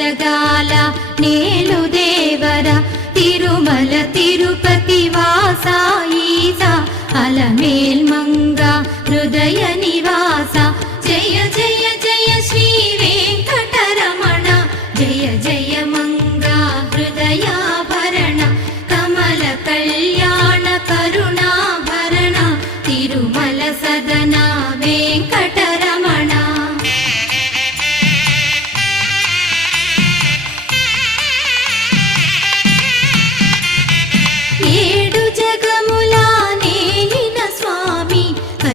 జగాల నేలు దేవర తిరుమల తిరుపతి వాస ఈస అలమేల్ మంగ హృదయ నివాస జయ జయ